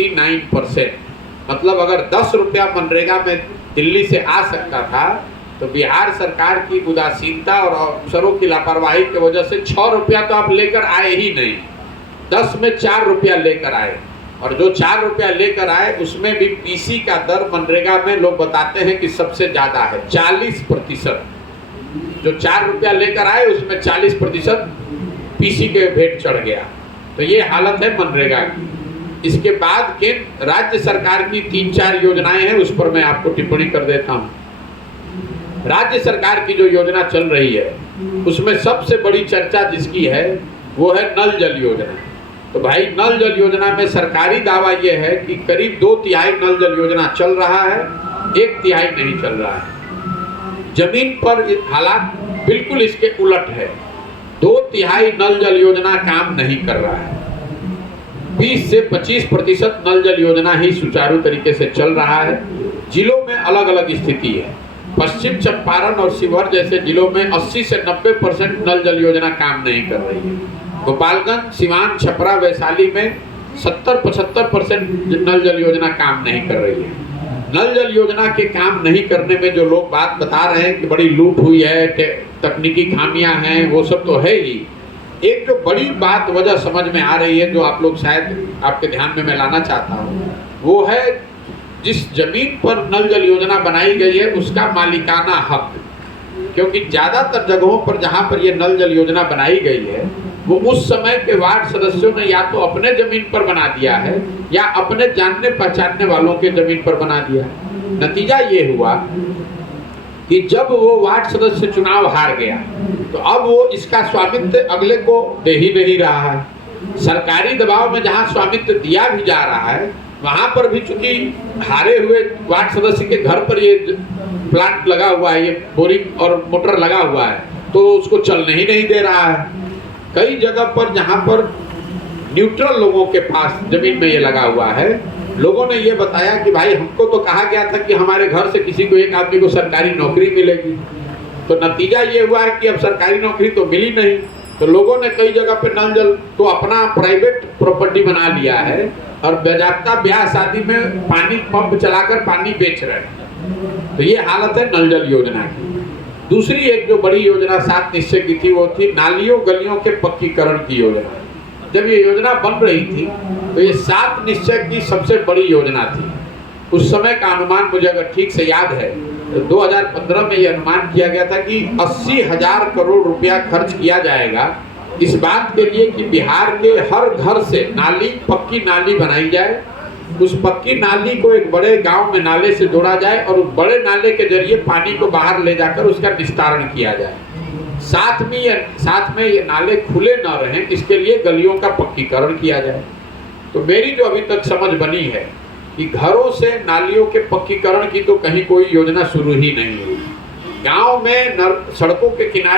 39%। मतलब अगर 10 रुपया मनरेगा में दिल्ली से आ सकता था तो बिहार सरकार की उदासीनता और अफसरों की लापरवाही की वजह से 6 रुपया तो आप लेकर आए ही नहीं, 10 में 4 रुपया लेकर आए। और जो 4 रुपया लेकर आए उसमें भी पीसी का दर मनरेगा में लोग बताते हैं कि सबसे ज़्यादा है, 40%। जो 4 रुपया लेकर आए उसमें 40% पीसी के भेंट चढ़ गया। तो ये हालत है मनरेगा की। इसके बाद केंद्र राज्य सरकार की 3-4 योजनाएं हैं, उस पर मैं आपको टिप्पणी कर देता हूँ। राज्य सरकार की जो योजना चल रही है उसमें सबसे बड़ी चर्चा जिसकी है वो है नल जल योजना। तो भाई नल जल योजना में सरकारी दावा ये है कि करीब 2/3 नल जल योजना चल रहा है, 1/3 नहीं चल रहा है। जमीन पर हालात बिल्कुल इसके उलट है, 2/3 नल जल योजना काम नहीं कर रहा है। 20 से 25% नल जल योजना ही सुचारू तरीके से चल रहा है। जिलों में अलग अलग स्थिति है। पश्चिम चंपारण और शिवहर जैसे जिलों में 80 से 90% नल जल योजना काम नहीं कर रही है। गोपालगंज, सिवान, छपरा, वैशाली में 70-75% नल जल योजना काम नहीं कर रही है। नल जल योजना के काम नहीं करने में जो लोग बात बता रहे हैं कि बड़ी लूट हुई है, तकनीकी खामियां हैं, वो सब तो है ही। एक जो बड़ी बात वजह समझ में आ रही है, जो आप लोग शायद आपके ध्यान में मैं लाना चाहता हूँ, वो है जिस जमीन पर नल जल योजना बनाई गई है उसका मालिकाना हक। क्योंकि ज़्यादातर जगहों पर जहाँ पर ये नल जल योजना बनाई गई है वो उस समय के वार्ड सदस्यों ने या तो अपने जमीन पर बना दिया है या अपने जानने पहचानने वालों के जमीन पर बना दिया है। नतीजा ये हुआ कि जब वो वार्ड सदस्य चुनाव हार गया तो अब वो इसका स्वामित्व अगले को दे ही नहीं रहा है। सरकारी दबाव में जहाँ स्वामित्व दिया भी जा रहा है वहाँ पर भी चूंकि हारे हुए वार्ड सदस्य के घर पर ये प्लांट लगा हुआ है, ये बोरिंग और मोटर लगा हुआ है, तो उसको चलने ही नहीं दे रहा है। कई जगह पर जहाँ पर न्यूट्रल लोगों के पास जमीन में ये लगा हुआ है, लोगों ने ये बताया कि भाई हमको तो कहा गया था कि हमारे घर से किसी को एक आदमी को सरकारी नौकरी मिलेगी। तो नतीजा ये हुआ है कि अब सरकारी नौकरी तो मिली नहीं। तो लोगों ने कई जगह पे नल जल को अपना प्राइवेट प्रॉपर्टी बना लिया है और बेजाब्ता ब्याह शादी में पानी पंप चलाकर पानी बेच रहे हैं। तो ये हालत है नल जल योजना की। दूसरी एक जो बड़ी योजना 7 निश्चय की थी वो थी नालियों गलियों के पक्कीकरण की योजना। जब ये योजना बन रही थी तो ये 7 निश्चय की सबसे बड़ी योजना थी। उस समय का अनुमान मुझे अगर ठीक से याद है तो 2015 में ये अनुमान किया गया था कि 80,000 करोड़ रुपया खर्च किया जाएगा इस बात के लिए कि बिहार के हर घर से नाली, पक्की नाली बनाई जाए। उस पक्की नाली को एक बड़े गांव में नाले से जोड़ा जाए और उस बड़े नाले के जरिए पानी को बाहर ले जाकर उसका निस्तारण किया जाए। साथ में ये नाले खुले न रहें, इसके लिए गलियों का पक्कीकरण किया जाए। तो मेरी जो अभी तक समझ बनी है कि घरों से नालियों के पक्कीकरण की तो कहीं कोई योजना शुरू ही नहीं हुई। गांव में सड़कों के किनारे